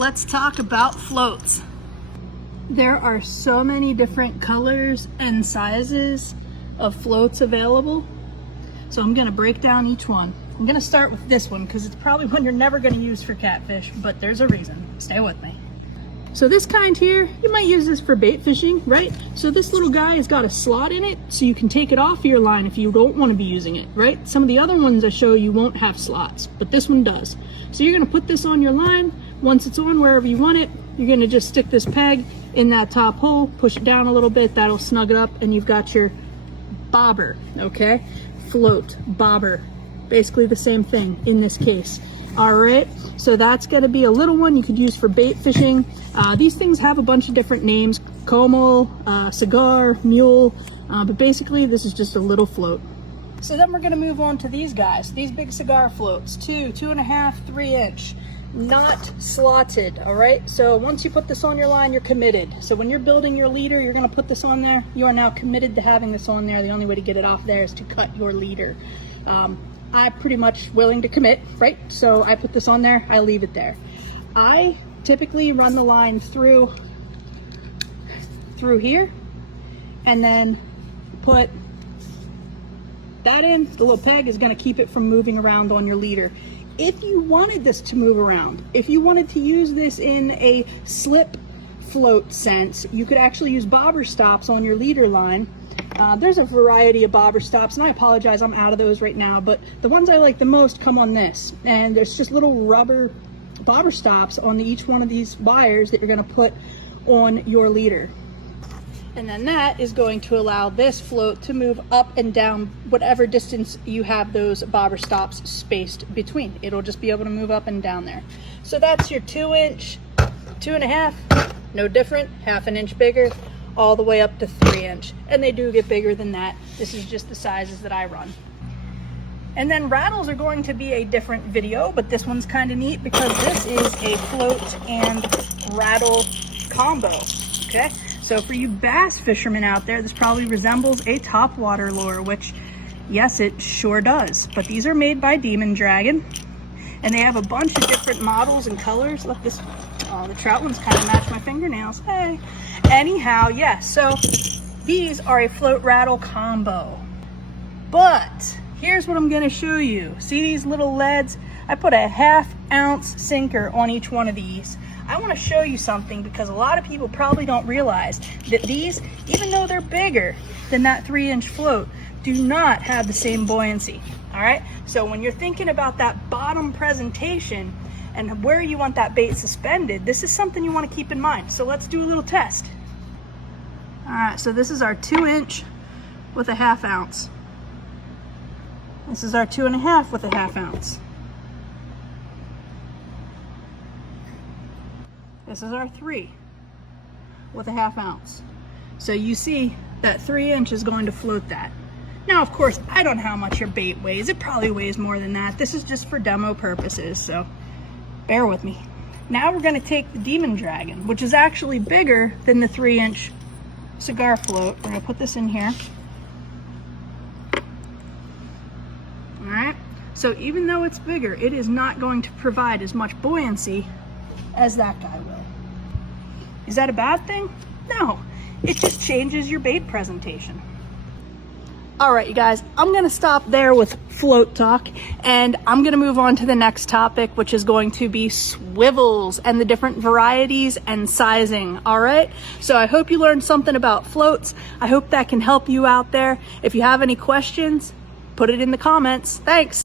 let's talk about floats. There are so many different colors and sizes of floats available. So I'm gonna break down each one. I'm gonna start with this one because it's probably one you're never gonna use for catfish, but there's a reason. Stay with me. So this kind here, you might use this for bait fishing, right? So this little guy has got a slot in it, so you can take it off of your line if you don't want to be using it, right? Some of the other ones I show you won't have slots, but this one does. So you're gonna put this on your line. Once it's on wherever you want it, you're gonna just stick this peg in that top hole, push it down a little bit, that'll snug it up, and you've got your bobber, okay? Float, bobber, basically the same thing in this case. All right, so that's gonna be a little one you could use for bait fishing. These things have a bunch of different names, como, cigar, mule, but basically this is just a little float. So then we're gonna move on to these guys, these big cigar floats, 2, 2.5, 3 inch, not slotted, all right? So once you put this on your line, you're committed. So when you're building your leader, you're gonna put this on there. You are now committed to having this on there. The only way to get it off there is to cut your leader. I'm pretty much willing to commit, right? So I put this on there, I leave it there. I typically run the line through here and then put that in. The little peg is gonna keep it from moving around on your leader. If you wanted this to move around, if you wanted to use this in a slip float sense, you could actually use bobber stops on your leader line. There's a variety of bobber stops, and I apologize, I'm out of those right now, but the ones I like the most come on this, and there's just little rubber bobber stops on each one of these wires that you're going to put on your leader. And then that is going to allow this float to move up and down whatever distance you have those bobber stops spaced between. It'll just be able to move up and down there. So that's your 2 inch, 2.5, no different, 1/2 inch bigger, all the way up to 3 inch. And they do get bigger than that. This is just the sizes that I run. And then rattles are going to be a different video, but this one's kind of neat because this is a float and rattle combo, okay? So for you bass fishermen out there, this probably resembles a topwater lure, which yes, it sure does. But these are made by Demon Dragon, and they have a bunch of different models and colors. Look, this, oh, the trout ones kind of match my fingernails. Hey. Anyhow, yes, so these are a float rattle combo. But here's what I'm gonna show you. See these little leads? I put a 1/2 ounce sinker on each one of these. I wanna show you something because a lot of people probably don't realize that these, even though they're bigger than that 3 inch float, do not have the same buoyancy, all right? So when you're thinking about that bottom presentation and where you want that bait suspended, this is something you wanna keep in mind. So let's do a little test. All right, so this is our 2 inch with a 1/2 ounce. This is our 2.5 with a 1/2 ounce. This is our 3 with a 1/2 ounce. So you see that 3 inch is going to float that. Now, of course, I don't know how much your bait weighs. It probably weighs more than that. This is just for demo purposes, so bear with me. Now we're gonna take the Demon Dragon, which is actually bigger than the 3 inch cigar float. We're gonna put this in here. All right, so even though it's bigger, it is not going to provide as much buoyancy as that guy will. Is that a bad thing? No, it just changes your bait presentation. All right, you guys, I'm gonna stop there with float talk, and I'm gonna move on to the next topic, which is going to be swivels and the different varieties and sizing, all right? So I hope you learned something about floats. I hope that can help you out there. If you have any questions, put it in the comments. Thanks.